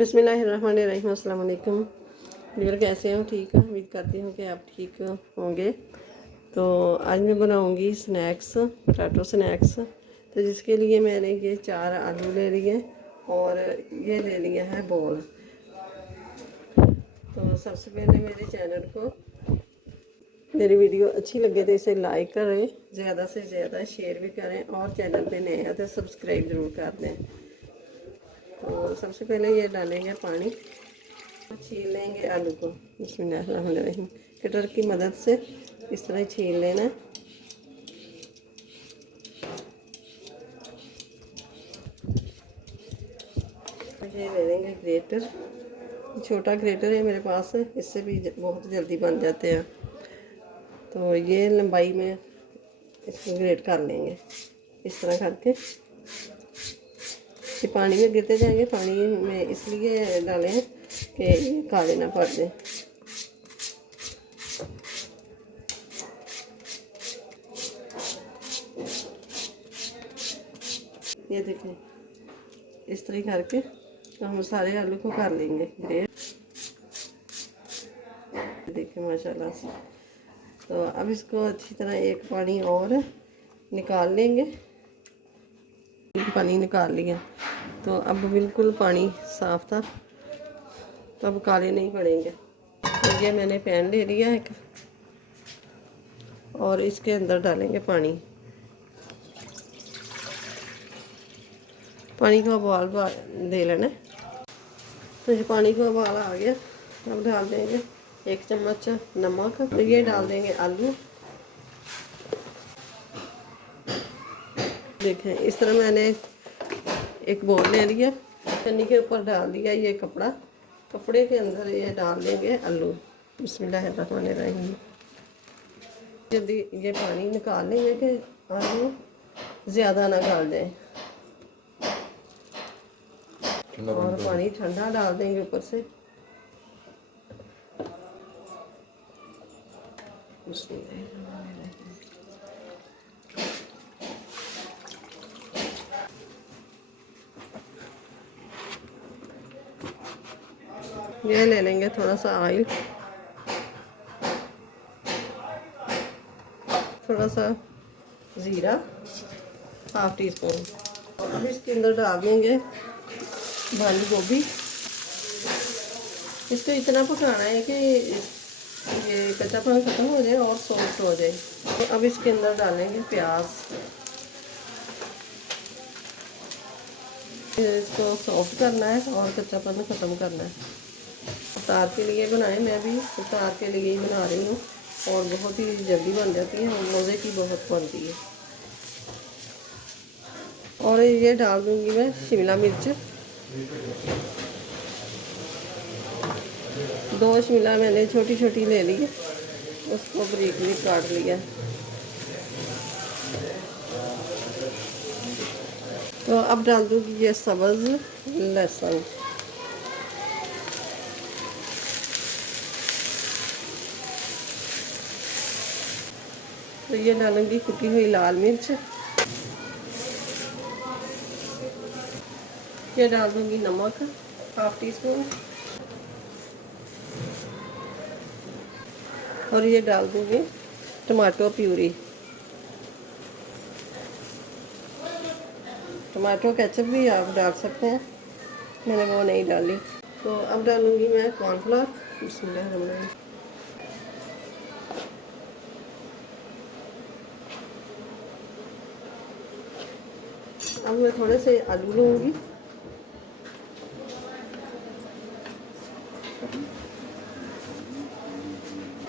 बिस्मिल्लाहिर्रहमानिर्रहीम। अस्सलाम वालेकुम। डियर कैसे हो? ठीक है, उम्मीद करती हूँ कि आप ठीक होंगे। तो आज मैं बनाऊँगी स्नैक्स, पोटैटो स्नैक्स। तो जिसके लिए मैंने ये 4 आलू ले लिए और ये ले लिया है बॉल। तो सबसे पहले मेरे चैनल को, मेरी वीडियो अच्छी लगे तो इसे लाइक करें, ज़्यादा से ज़्यादा शेयर भी करें और चैनल पे नए हैं तो सब्सक्राइब ज़रूर कर दें। तो सबसे पहले ये डालेंगे पानी, छील लेंगे आलू को। बिस्मिल्लाहिर्रहमानिर्रहीम। कटर की मदद से इस तरह छील लेना। ये ले लेंगे ग्रेटर, छोटा ग्रेटर है मेरे पास, इससे भी बहुत जल्दी बन जाते हैं। तो ये लंबाई में इसको ग्रेट कर लेंगे इस तरह करके। ये पानी में गिरते जाएंगे, पानी में इसलिए डालें कि ये काले ना पड़ जाए। ये देखें, इस तरह करके तो हम सारे आलू को कर लेंगे ग्रेट। देखिए माशाल्लाह से। तो अब इसको अच्छी तरह एक पानी और निकाल लेंगे। पानी निकाल लिया तो अब बिल्कुल पानी साफ था, तो अब काले नहीं पड़ेंगे। तो ये मैंने पैन ले लिया एक और इसके अंदर डालेंगे पानी। पानी को उबाल दे लेना। तो ये पानी को उबाल आ गया। अब डाल देंगे 1 चम्मच नमक। तो ये डाल देंगे आलू। देखें इस तरह मैंने एक बोल ले लिया, चन्नी के ऊपर डाल दिया ये कपड़ा। कपड़े के अंदर ये डाल देंगे आलू। बिस्मिल्लाहिर्रहमानिर्रहीम। जल्दी ये पानी निकाल लेंगे कि आलू ज़्यादा ना डाल दें, और पानी ठंडा डाल देंगे ऊपर से। ये ले लेंगे थोड़ा सा ऑयल, थोड़ा सा ज़ीरा, ½ टीस्पून। और अब इसके अंदर डाल देंगे बंद गोभी। इसको इतना पकाना है कि ये कच्चापन ख़त्म हो जाए और सॉफ्ट हो जाए। तो अब इसके अंदर डालेंगे प्याज। इसको सॉफ्ट करना है और कच्चापन ख़त्म करना है। इफ्तार के लिए बनाए, मैं भी इफ्तार के लिए ही बना रही हूँ और बहुत ही जल्दी बन जाती है और मज़े की बहुत बनती है। और ये डाल दूँगी मैं शिमला मिर्च। 2 शिमला मैंने छोटी छोटी ले ली है, उसको बारीक बारीक काट लिया। तो अब डाल दूँगी ये सब्ज़ लहसुन। तो ये डालूँगी कुटी हुई लाल मिर्च। ये डाल दूँगी नमक ½ टीस्पून। और ये डाल दूँगी टमाटो प्यूरी। टमाटो केचप भी आप डाल सकते हैं, मैंने वो नहीं डाली। तो अब डालूँगी मैं कॉर्नफ्लोर। बिस्मिल्लाहिर्रहमानिर्रहीम। अब मैं थोड़े से आलू लूँगी।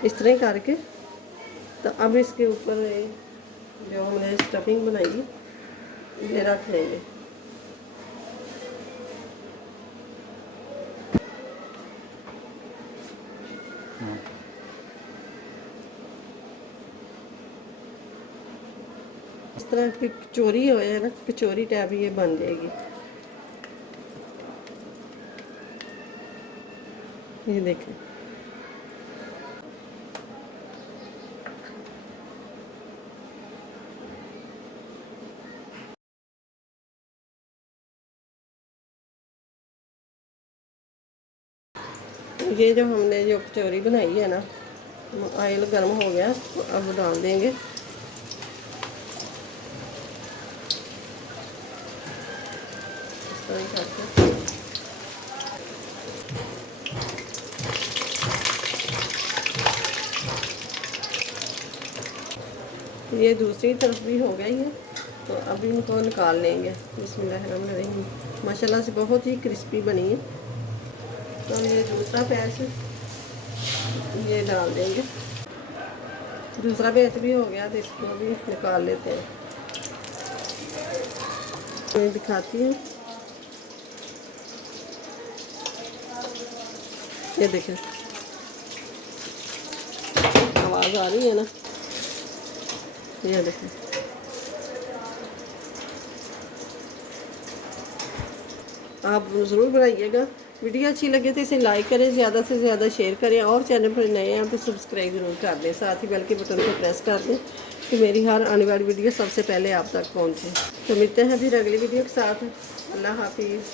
इस तरह करके तो अब इसके ऊपर जो हमने स्टफिंग बनाई ये रख लेंगे। इस तरह की कचौरी हो है ना, कचौरी टाइप ये बन जाएगी। ये देखें। ये जो हमने जो कचौरी बनाई है ना, ऑयल गर्म हो गया तो अब डाल देंगे। इस तरह करके ये दूसरी तरफ भी हो गई है, तो अभी इनको निकाल लेंगे। बिस्मिल्लाहिर्रहमानिर्रहीम। माशाल्लाह से बहुत ही क्रिस्पी बनी है। तो ये दूसरा बैच ये डाल देंगे। दूसरा बैच भी हो गया, तो इसको भी निकाल लेते हैं। मैं दिखाती हूँ, ये देखें आवाज़ आ रही है ना, ये देखें। आप ज़रूर बनाइएगा। वीडियो अच्छी लगे तो इसे लाइक करें, ज़्यादा से ज़्यादा शेयर करें, और चैनल पर नए हैं तो सब्सक्राइब ज़रूर कर दें। साथ ही बेल के बटन को प्रेस कर दें कि मेरी हर आने वाली वीडियो सबसे पहले आप तक पहुंचे। तो मिलते हैं फिर अगली वीडियो के साथ। अल्लाह हाफिज़।